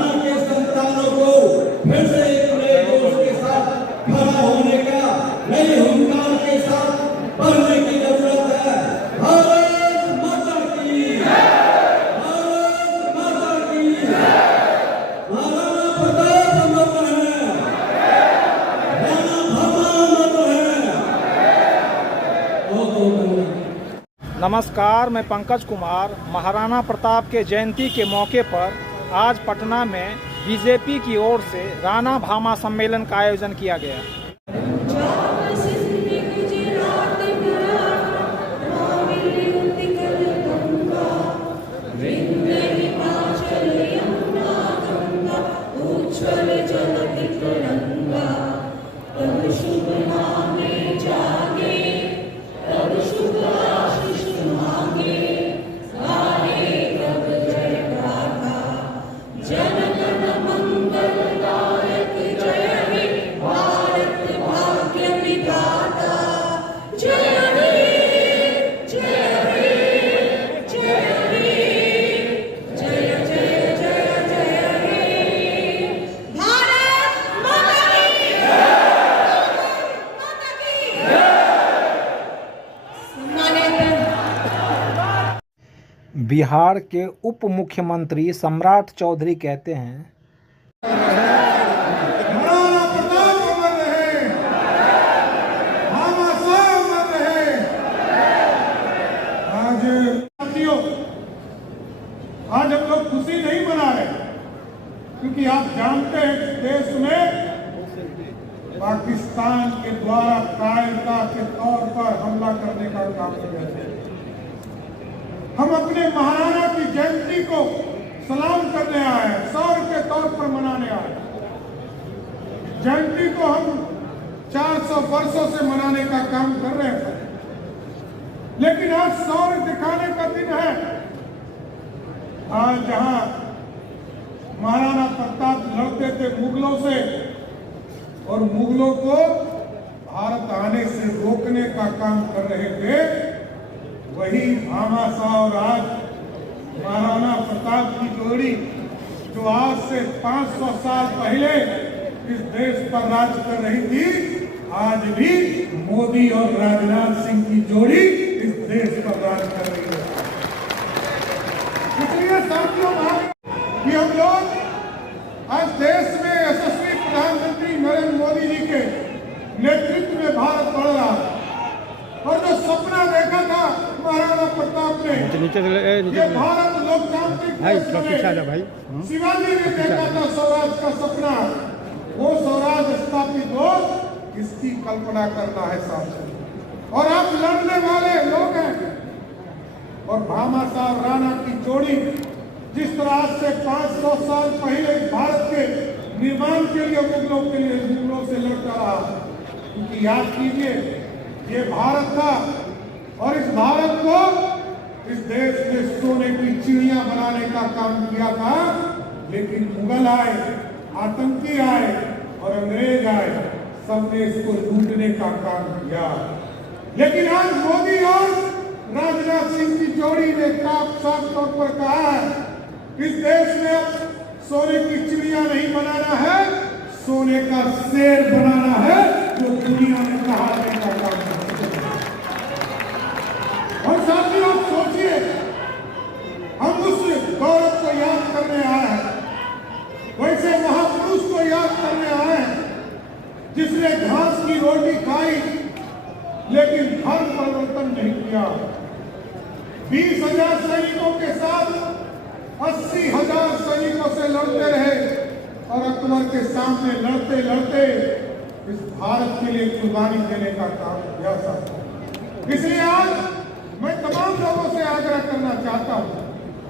राणा के संतानों को फिर से एक नए जोश के साथ खड़ा होने का, नए हुंकार के साथ बढ़ने की जरूरत है। भारत माता की, भारत माता की। महाराणा प्रताप अमर है, राणा भगवान अमर है। नमस्कार, मैं पंकज कुमार। महाराणा प्रताप के जयंती के मौके पर आज पटना में बीजेपी की ओर से राणा भामा सम्मेलन का आयोजन किया गया। बिहार के उप मुख्यमंत्री सम्राट चौधरी कहते हैं, महाराणा प्रताप अमर रहे, भामा साहब अमर रहे। आज साथियों, आज हम लोग खुशी नहीं मना रहे, क्योंकि आप जानते हैं देश में पाकिस्तान के द्वारा कायरता के तौर पर हमला करने का काम कर रहे थे। हम अपने महाराणा की जयंती को सलाम करने आए हैं, शौर्य के तौर पर मनाने आए। जयंती को हम 400 वर्षों से मनाने का काम कर रहे थे, लेकिन आज शौर्य दिखाने का दिन है। आज जहां महाराणा प्रताप लड़ते थे मुगलों से और मुगलों को भारत आने से रोकने का काम कर रहे थे, वही भामा साहब और आज महाराणा प्रताप की जोड़ी जो आज से 500 साल पहले इस देश पर राज कर रही थी, आज भी मोदी और राजनाथ सिंह की जोड़ी इस देश पर राज कर रही है। इसलिए साथियों कि हम लोग आज देश में यशस्वी प्रधानमंत्री नरेंद्र मोदी जी के नेतृत्व में भारत बढ़ रहा है, और जो सपना देखा था महाराणा प्रताप ने, ये भारत लोकतांत्रिक शिवाजी ने देखा था स्वराज का सपना, वो स्वराज स्थापित हो, इसकी कल्पना करना है साथियों। और आप लड़ने वाले लोग हैं, और भामा साहब राणा की जोड़ी जिस तरह से 500 साल पहले भारत के निर्माण के लिए मुगलों से लड़ता रहा, क्योंकि याद कीजिए ये भारत था, और इस भारत को इस देश ने सोने की चिड़िया बनाने का काम किया था, लेकिन मुगल आए, आतंकी आए और अंग्रेज आए, सबने इसको लूटने का काम किया। लेकिन आज मोदी और राजनाथ सिंह की जोड़ी ने साफ तौर पर कहा है, इस देश में अब सोने की चिड़िया नहीं बनाना है, सोने का शेर बनाना है, जो दुनिया में कहाने का काम करता है। और साथियों सोचिए, हम उस गौरव को याद करने आए हैं, वैसे महापुरुष को याद करने आए हैं, जिसने घास की रोटी खाई लेकिन धर्म परिवर्तन नहीं किया। 20,000 सैनिकों के साथ 80,000 सैनिकों से लड़ते रहे, और अकबर के सामने लड़ते लड़ते इस भारत के लिए कुर्बानी देने का काम किया था। इसलिए आज मैं तमाम लोगों से आग्रह करना चाहता हूं,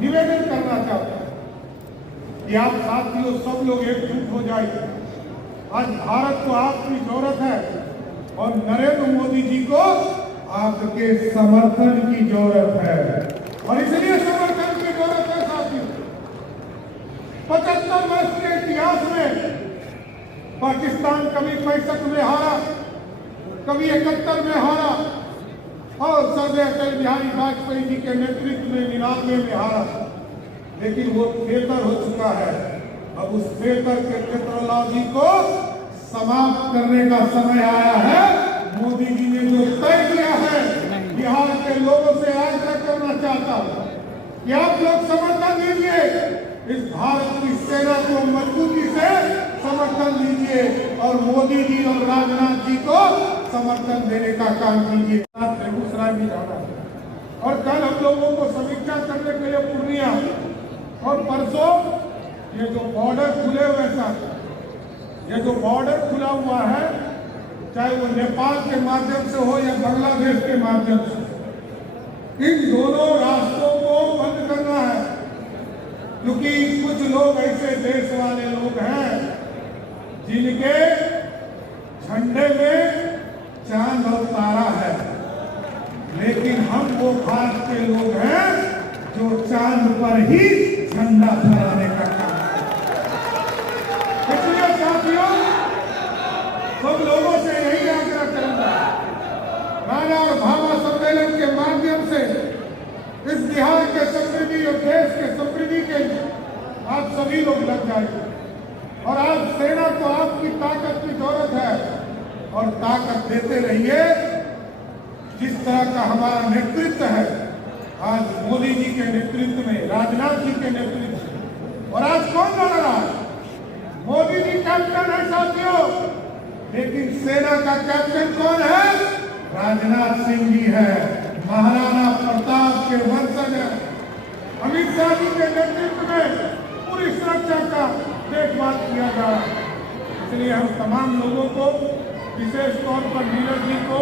निवेदन करना चाहता हूं कि आप साथियों सब लोग एकजुट हो जाइए। आज भारत को आपकी जरूरत है, और नरेंद्र मोदी जी को आपके समर्थन की जरूरत है, और इसलिए समर्थन की जरूरत है साथियों। 75 वर्ष के इतिहास में पाकिस्तान कभी 65 में हारा, कभी 71 में हारा, और सर्दार अटल बिहारी वाजपेयी जी के नेतृत्व में 99 में हारा, लेकिन वो बेहतर हो चुका है। उस बेहतर के टेक्नोलॉजी को समाप्त करने का समय आया है। मोदी जी ने जो तय किया है, बिहार के लोगों से आज तक करना चाहता हूं कि आप लोग समर्थन दीजिए, इस भारत की सेना को मजबूती से समर्थन दीजिए और मोदी जी और राजनाथ जी को समर्थन देने का काम कीजिए। बेगूसराय भी जाना है और कल हम लोगों को समीक्षा करने के लिए पूर्णिया और परसों ये जो बॉर्डर खुले हुए साथ, ये जो बॉर्डर खुला हुआ है, चाहे वो नेपाल के माध्यम से हो या बांग्लादेश के माध्यम से, इन दोनों रास्तों को बंद करना है। क्योंकि कुछ लोग ऐसे देश वाले लोग हैं जिनके झंडे में चांद और तारा है, लेकिन हम वो भारत के लोग हैं जो चांद पर ही झंडा फहराने का काम करते हैं। इसलिए साथियों, सब लोगों से यही आग्रह करूंगा, राणा और भामा सम्मेलन के माध्यम से इस बिहार के समृद्धि और देश के समृद्धि के लिए आप सभी लोग लग जाइए। और आज सेना को आपकी ताकत की जरूरत है और ताकत देते रहिए। जिस तरह का हमारा नेतृत्व है, आज मोदी जी के नेतृत्व में, राजनाथ जी के नेतृत्व में, और आज कौन लड़ रहा है? मोदी जी कैप्टन है साथियों, लेकिन सेना का कैप्टन कौन है? राजनाथ सिंह जी है, महाराणा प्रताप के वंशज है। अमित शाह जी के नेतृत्व में पूरी सुरक्षा का देखभाल किया जा रहा है। इसलिए हम तमाम लोगों को, विशेष तौर पर नीरज जी को,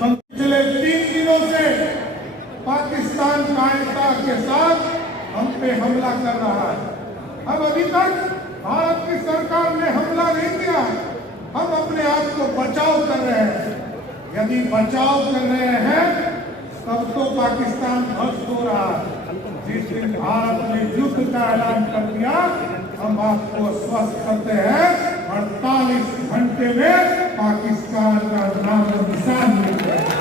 पिछले 3 दिनों से पाकिस्तान कायरता के साथ हम पे हमला कर रहा है। अब अभी तक भारत की सरकार ने हमला नहीं किया है, हम अपने आप को बचाव कर रहे हैं। यदि बचाव कर रहे हैं तब तो पाकिस्तान ध्वस्त हो रहा है। जिस दिन भारत ने युद्ध का ऐलान कर दिया, हम आपको आश्वस्त करते हैं 48 घंटे में पाकिस्तान का नाम और निशान मिल जाएगा।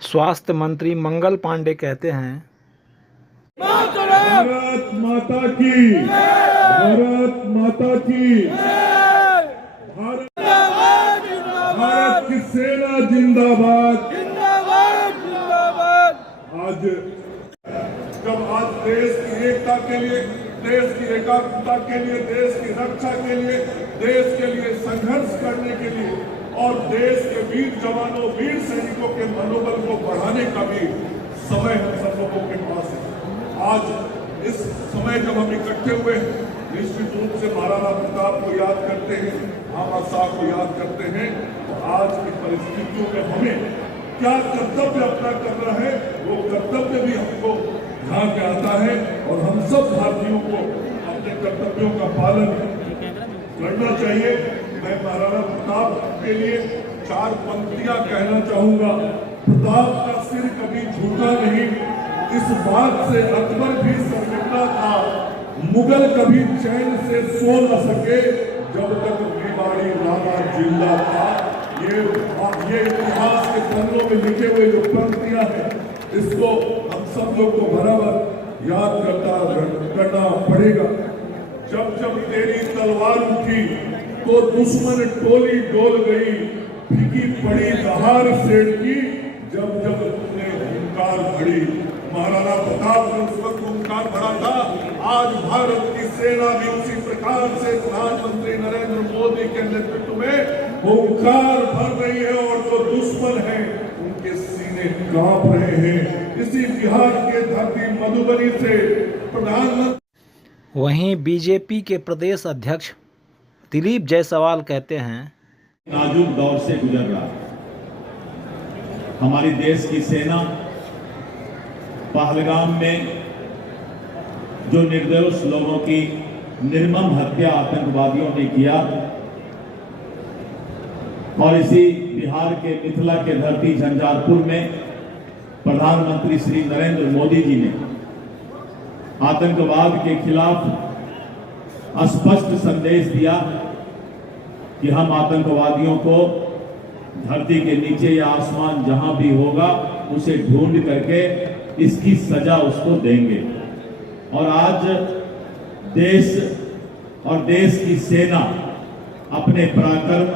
स्वास्थ्य मंत्री मंगल पांडे कहते हैं, भारत माता की, भारत माता की, भारत की सेना जिंदाबाद, जिंदाबाद। आज देश की एकता के लिए, देश की एकात्मता के लिए, देश की रक्षा के लिए, देश के लिए संघर्ष करने के लिए और देश के वीर जवानों, वीर सैनिकों के मनोबल को बढ़ाने का भी समय हम सब लोगों के पास है। आज इस समय जब हम इकट्ठे हुए निश्चित रूप से महाराणा प्रताप को याद करते हैं, भामा साहब को याद करते हैं। तो आज की परिस्थितियों में हमें क्या कर्तव्य अपना करना है, वो कर्तव्य भी हमको ध्यान में आता है और हम सब भारतीयों को अपने कर्तव्यों का पालन करना चाहिए। मैं महाराणा प्रताप के लिए 4 पंक्तियां कहना चाहूंगा। प्रताप का सिर कभी झुका नहीं, इस बात से अकबर भी शर्मिंदा था। मुगल कभी चैन से सो न सके जब तक मेवाड़ी राणा जिंदा था। ये इतिहास के पन्नों में लिखे हुए जो पंक्तियां हैं, इसको हम सब लोग को बराबर याद करना पड़ेगा। जब जब तेरी तलवार उठी तो दुश्मन टोली डोल गई, फीकी पड़ी दहाड़ सेठ की जब जब तुमने हुंकार भरी। महाराणा प्रताप ने उस वक्त हुंकार भरा था। आज भारत की सेना भी उसी प्रकार से प्रधानमंत्री नरेंद्र मोदी के नेतृत्व में हुंकार भर रही है और जो दुश्मन है उनके सीने कांप रहे हैं। इसी बिहार के धरती मधुबनी से प्रधानमंत्री। वहीं बीजेपी के प्रदेश अध्यक्ष दिलीप जायसवाल कहते हैं, नाजुक दौर से गुजर रहा है। हमारी देश की सेना पहलगाम में जो निर्दोष लोगों की निर्मम हत्या आतंकवादियों ने किया और इसी बिहार के मिथिला के धरती झंझारपुर में प्रधानमंत्री श्री नरेंद्र मोदी जी ने आतंकवाद के खिलाफ स्पष्ट संदेश दिया कि हम आतंकवादियों को धरती के नीचे या आसमान जहां भी होगा उसे ढूंढ करके इसकी सजा उसको देंगे। और आज देश और देश की सेना अपने पराक्रम,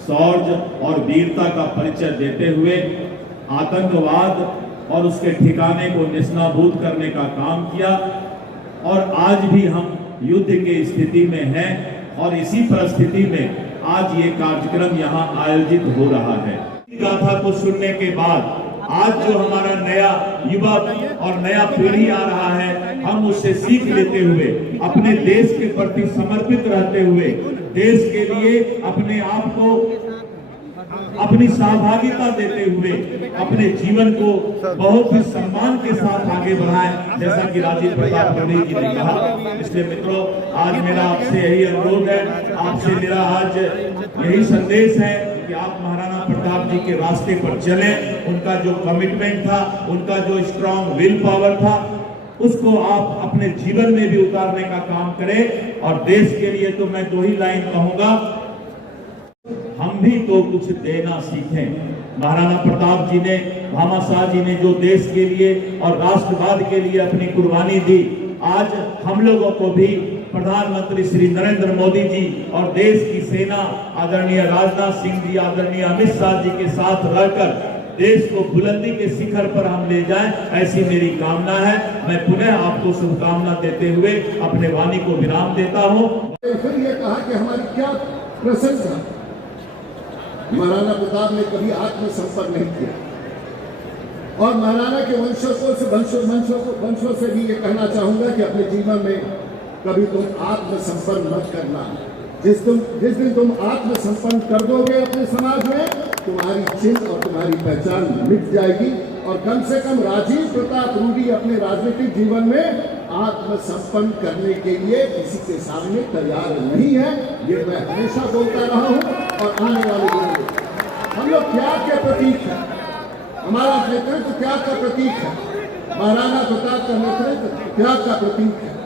शौर्य और वीरता का परिचय देते हुए आतंकवाद और उसके ठिकाने को निस्नाबूद करने का काम किया। और आज भी हम युद्ध की स्थिति में हैं और इसी परिस्थिति में आज ये कार्यक्रम यहाँ आयोजित हो रहा है। गाथा को सुनने के बाद आज जो हमारा नया युवा और नया पीढ़ी आ रहा है, हम उससे सीख लेते हुए अपने देश के प्रति समर्पित रहते हुए देश के लिए अपने आप को अपनी सहभागिता देते हुए अपने जीवन को बहुत ही सम्मान के साथ आगे बढ़ाएं, जैसा कि राजीव प्रताप रूडी जी ने कहा। इसलिए मित्रों, आज मेरा आपसे यही अनुरोध है, आपसे मेरा आज यही संदेश है कि आप महाराणा प्रताप जी के रास्ते पर चलें। उनका जो कमिटमेंट था, उनका जो स्ट्रॉन्ग विल पावर था, उसको आप अपने जीवन में भी उतारने का काम करें। और देश के लिए तो मैं 2 ही लाइन कहूंगा, हम भी तो कुछ देना सीखें। महाराणा प्रताप जी ने, भामाशाह जी ने जो देश के लिए और राष्ट्रवाद के लिए अपनी कुर्बानी दी, आज हम लोगों को भी प्रधानमंत्री श्री नरेंद्र मोदी जी और देश की सेना आदरणीय राजनाथ सिंह जी, आदरणीय अमित शाह जी के साथ रहकर देश को बुलंदी के शिखर पर हम ले जाएं, ऐसी मेरी कामना है। मैं पुनः आपको शुभकामना देते हुए अपने वाणी को विराम देता हूं। फिर ये कहा कि हमारी क्या प्रशंसा, महाराणा प्रताप ने कभी आत्मसमर्पण नहीं किया। और महाराणा के वंशों से भी ये कहना चाहूंगा कि अपने जीवन में कभी तुम आत्मसमर्पण मत करना। जिस दिन तुम आत्मसमर्पण कर दोगे अपने समाज में, तुम्हारी चिन्ह और तुम्हारी पहचान मिट जाएगी। और कम से कम राजीव प्रताप रूडी अपने राजनीतिक जीवन में आत्मसमर्पण करने के लिए किसी के सामने तैयार नहीं है। ये मैं हमेशा बोलता रहा हूं और आने वाले दिनों में हम लोग त्याग के प्रतीक हैं। हमारा नेतृत्व त्याग का प्रतीक है। महाराणा प्रताप का नेतृत्व त्याग का प्रतीक है।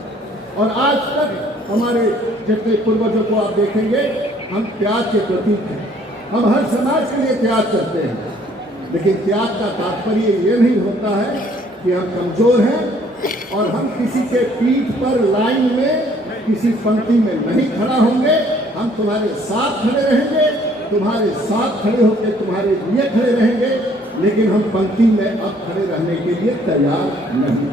और आज तक हमारे जितने पूर्वजों को आप देखेंगे, हम त्याग के प्रतीक हैं। हम हर समाज के लिए त्याग करते हैं, लेकिन त्याग का तात्पर्य ये नहीं होता है कि हम कमजोर हैं और हम किसी के पीठ पर लाइन में किसी पंक्ति में नहीं खड़ा होंगे। हम तुम्हारे साथ खड़े रहेंगे, तुम्हारे साथ खड़े होकर तुम्हारे लिए खड़े रहेंगे, लेकिन हम पंक्ति में अब खड़े रहने के लिए तैयार नहीं।